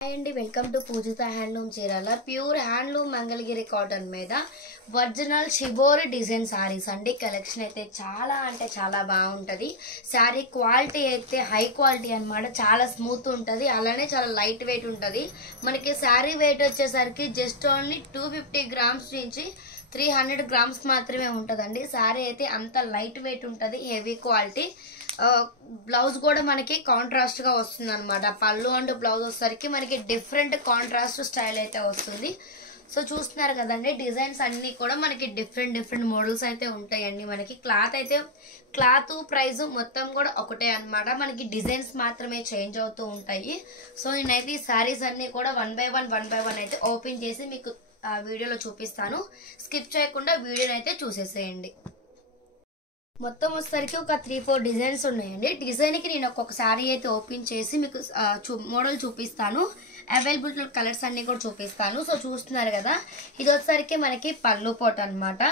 Hi అండి, welcome to Poojitha handloom Chirala. Pure handloom Mangalagiri cotton మీద original shibori design saris అండి. Collection అయితే చాలా అంటే చాలా బాగుంటుంది. శారీ క్వాలిటీ అయితే హై క్వాలిటీ అనమాట. చాలా స్మూత్ ఉంటుంది, అలానే చాలా లైట్ వెయిట్ ఉంటుంది. మనకి శారీ వెయిట్ వచ్చేసరికి జస్ట్ ఓన్లీ 250 గ్రామ్స్ నుంచి 300 గ్రామ్స్ మాత్రమే ఉంటుందండి. శారీ అయితే అంత లైట్ వెయిట్ ఉంటుంది, హెవీ క్వాలిటీ. బ్లౌజ్ కూడా మనకి కాంట్రాస్ట్ గా వస్తుంది అనమాట. పళ్ళు అండ్ బ్లౌజ్ వచ్చేసరికి మనకి డిఫరెంట్ కాంట్రాస్ట్ స్టైల్ అయితే వస్తుంది. సో చూస్తున్నారు కదండి, డిజైన్స్ అన్ని కూడా మనకి డిఫరెంట్ మోడల్స్ అయితే ఉంటాయండి. మనకి క్లాత్ ప్రైస్ మొత్తం కూడా ఒకటే అనమాట. మనకి డిజైన్స్ మాత్రమే చేంజ్ అవుతూ ఉంటాయి. సో నేనైతే ఈ శారీస్ అన్ని కూడా వన్ బై వన్ అయితే ఓపెన్ చేసి మీకు వీడియోలో చూపిస్తాను. స్కిప్ చేయకుండా వీడియోని అయితే చూసేసేయండి. మొత్తం వచ్చేసరికి ఒక 3-4 డిజైన్స్ ఉన్నాయండి. డిజైన్ కి నేను ఒక్కొక్క శారీ అయితే ఓపెన్ చేసి మీకు మోడల్ చూపిస్తాను. అవైలబుల్ కలర్స్ అన్ని కూడా చూపిస్తాను. సో చూస్తున్నారు కదా, ఇది వచ్చేసరికి మనకి పళ్ళు పోట్ అనమాట.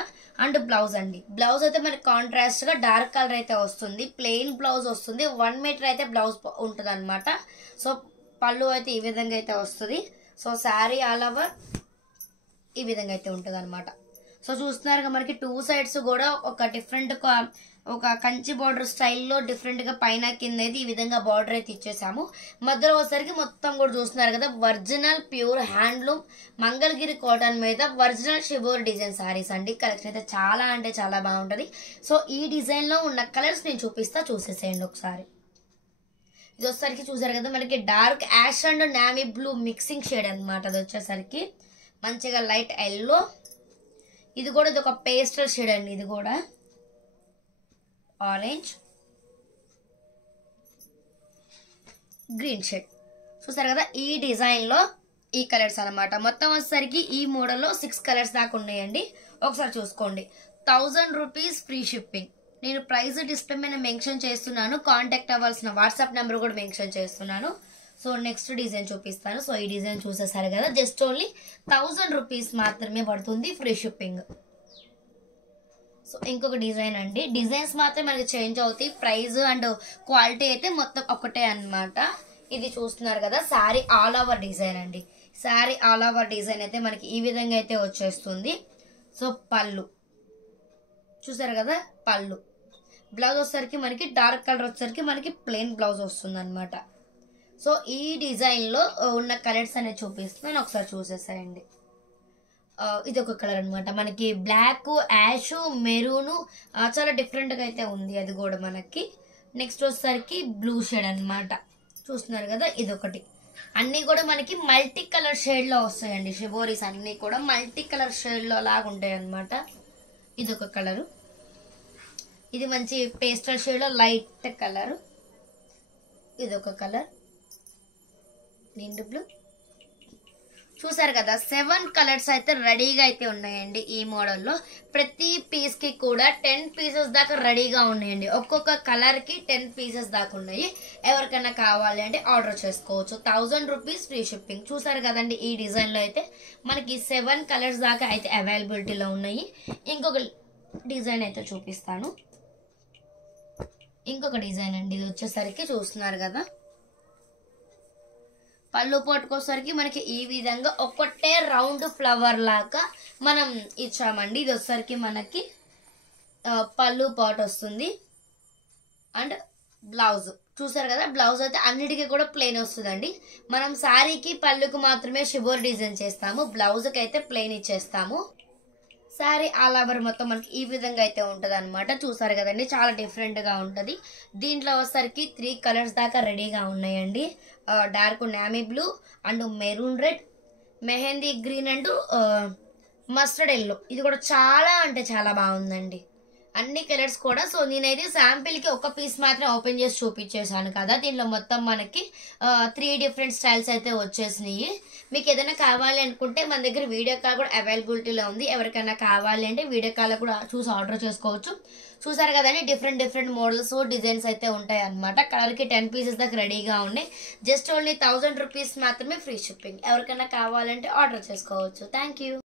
అండ్ బ్లౌజ్ అండి. బ్లౌజ్ అయితే మనకి కాంట్రాస్ట్ గా డార్క్ కలర్ అయితే వస్తుంది. ప్లెయిన్ బ్లౌజ్ వస్తుంది. 1 మీటర్ అయితే బ్లౌజ్ ఉంటుంది అనమాట. సో పళ్ళు అయితే ఈ విధంగా అయితే వస్తుంది. సో శారీ ఆల్ ఓవర్ ఈ విధంగా అయితే ఉంటుంది అనమాట. సో చూస్తున్నారు మనకి 2 సైడ్స్ కూడా ఒక డిఫరెంట్ ఒక కంచి బార్డర్ స్టైల్లో డిఫరెంట్ గా పైన కింద అయితే ఈ విధంగా బార్డర్ అయితే ఇచ్చేసాము. మధ్యలో వచ్చేసరికి మొత్తం కూడా చూస్తున్నారు కదా, original pure handloom Mangalagiri cotton మీద ఒరిజినల్ షిబోర్ డిజైన్ సారీస్ అండి. కలెక్షన్ అయితే చాలా అంటే చాలా బాగుంటది. సో ఈ డిజైన్ లో ఉన్న కలర్స్ నేను చూసేసేయండి ఒకసారి. ఇది వచ్చేసరికి చూసారు కదా, మనకి dark ash and navy blue mixing shade అనమాట. అది వచ్చేసరికి మంచిగా లైట్ ఎల్లో. ఇది కూడా ఇది ఒక పేస్టల్ షేడ్ అండి. ఇది కూడా ఆరెంజ్, గ్రీన్ షేడ్. చూసారు కదా, ఈ డిజైన్ లో ఈ కలర్స్ అనమాట. మొత్తం వచ్చేసరికి ఈ మోడల్లో 6 కలర్స్ దాకా ఉన్నాయండి. ఒకసారి చూసుకోండి. 1000 రూపీస్ ఫ్రీ షిప్పింగ్. నేను ప్రైస్ డిస్ప్లే మీద మెన్షన్ చేస్తున్నాను. కాంటాక్ట్ అవ్వాల్సిన వాట్సాప్ నెంబర్ కూడా మెన్షన్ చేస్తున్నాను. సో నెక్స్ట్ డిజైన్ చూపిస్తాను. సో ఈ డిజైన్ చూసేసారు కదా, జస్ట్ ఓన్లీ 1000 రూపీస్ మాత్రమే పడుతుంది ఫ్రీ షిప్పింగ్. సో ఇంకొక డిజైన్ అండి. డిజైన్స్ మాత్రం మనకి చేంజ్ అవుతాయి. ప్రైస్ అండ్ క్వాలిటీ అయితే మొత్తం ఒకటే అనమాట. ఇది చూస్తున్నారు కదా, శారీ ఆల్ ఓవర్ డిజైన్ అండి. శారీ ఆల్ ఓవర్ డిజైన్ అయితే మనకి ఈ విధంగా అయితే వచ్చేస్తుంది. సో పళ్ళు చూసారు కదా, పళ్ళు. బ్లౌజ్ వచ్చేసరికి మనకి డార్క్ కలర్ వచ్చేసరికి మనకి ప్లెయిన్ బ్లౌజ్ వస్తుంది అనమాట. సో ఈ డిజైన్ లో ఉన్న కలర్స్ అనేది చూపిస్తున్నాను, ఒకసారి చూసేసాయండి. ఇది ఒక కలర్ అనమాట. మనకి బ్లాక్, యాష్, మెరూన్ చాలా డిఫరెంట్ గా అయితే ఉంది. అది కూడా మనకి నెక్స్ట్ వచ్చేసరికి బ్లూ షేడ్ అనమాట. చూస్తున్నారు కదా, ఇది ఒకటి. అన్ని కూడా మనకి మల్టీ కలర్ షేడ్ లో వస్తాయండి. షిబోరీస్ అన్ని కూడా మల్టీ కలర్ షేడ్ లో లాగా ఉంటాయి అనమాట. ఇది ఒక కలరు. ఇది మంచి పేస్టల్ షేడ్ లో లైట్ కలర్. ఇది ఒక కలర్, నిండు బ్లూ. చూసారు కదా, 7 కలర్స్ అయితే రెడీగా అయితే ఉన్నాయండి. ఈ మోడల్లో ప్రతి పీస్ కి కూడా 10 పీసెస్ దాకా రెడీగా ఉన్నాయండి. ఒక్కొక్క కలర్ కి 10 పీసెస్ దాకా ఉన్నాయి. ఎవరికైనా కావాలి అంటే ఆర్డర్ చేసుకోవచ్చు. 1000 రూపీస్ ఫ్రీ షిప్పింగ్. చూసారు కదండి, ఈ డిజైన్ లో అయితే మనకి 7 కలర్స్ దాకా అయితే అవైలబిలిటీలో ఉన్నాయి. ఇంకొక డిజైన్ అయితే చూపిస్తాను. ఇంకొక డిజైన్ అండి. ఇది వచ్చేసరికి చూస్తున్నారు కదా, పళ్ళు పోటుకోసరికి మనకి ఈ విధంగా ఒక్కటే రౌండ్ ఫ్లవర్ లాగా మనం ఇచ్చామండి. ఇది వచ్చేసరికి మనకి పళ్ళు పాట్ వస్తుంది. అండ్ బ్లౌజ్ చూసారు కదా, బ్లౌజ్ అయితే అన్నిటికీ కూడా ప్లెయిన్ వస్తుందండి. మనం శారీకి పళ్ళుకు మాత్రమే షిబోర్ డిజైన్ చేస్తాము, బ్లౌజ్కి అయితే ప్లెయిన్ ఇచ్చేస్తాము. శారీ ఆల్ ఓవర్ మొత్తం మనకి ఈ విధంగా అయితే ఉంటుంది అనమాట. చూసారు కదండి, చాలా డిఫరెంట్ గా ఉంటుంది. దీంట్లో వచ్చేసరికి 3 కలర్స్ దాకా రెడీగా ఉన్నాయండి. Dark navy blue and maroon red, mehndi green and mustard yellow. ఇది కూడా చాలా అంటే చాలా బాగుందండి, అన్ని కలర్స్ కూడా. సో నేనైతే శాంపిల్ కి ఒక పీస్ మాత్రం ఓపెన్ చేసి చూపించేసాను కదా. దీనిలో మొత్తం మనకి 3 డిఫరెంట్ స్టైల్స్ అయితే వచ్చేసినాయి. మీకు ఏదైనా కావాలి అనుకుంటే మన దగ్గర వీడియో కాల్ కూడా అవైలబిలిటీలో ఉంది. ఎవరికైనా కావాలి అంటే వీడియో కాల్ కూడా చూసి ఆర్డర్ చేసుకోవచ్చు. చూసారు కదండి, డిఫరెంట్ మోడల్స్, డిజైన్స్ అయితే ఉంటాయి అనమాట. కలర్ కి 10 పీసెస్ దాకా రెడీగా ఉన్నాయి. జస్ట్ ఓన్లీ 1000 రూపీస్ మాత్రమే ఫ్రీ షిప్పింగ్. ఎవరికైనా కావాలంటే ఆర్డర్ చేసుకోవచ్చు. Thank you.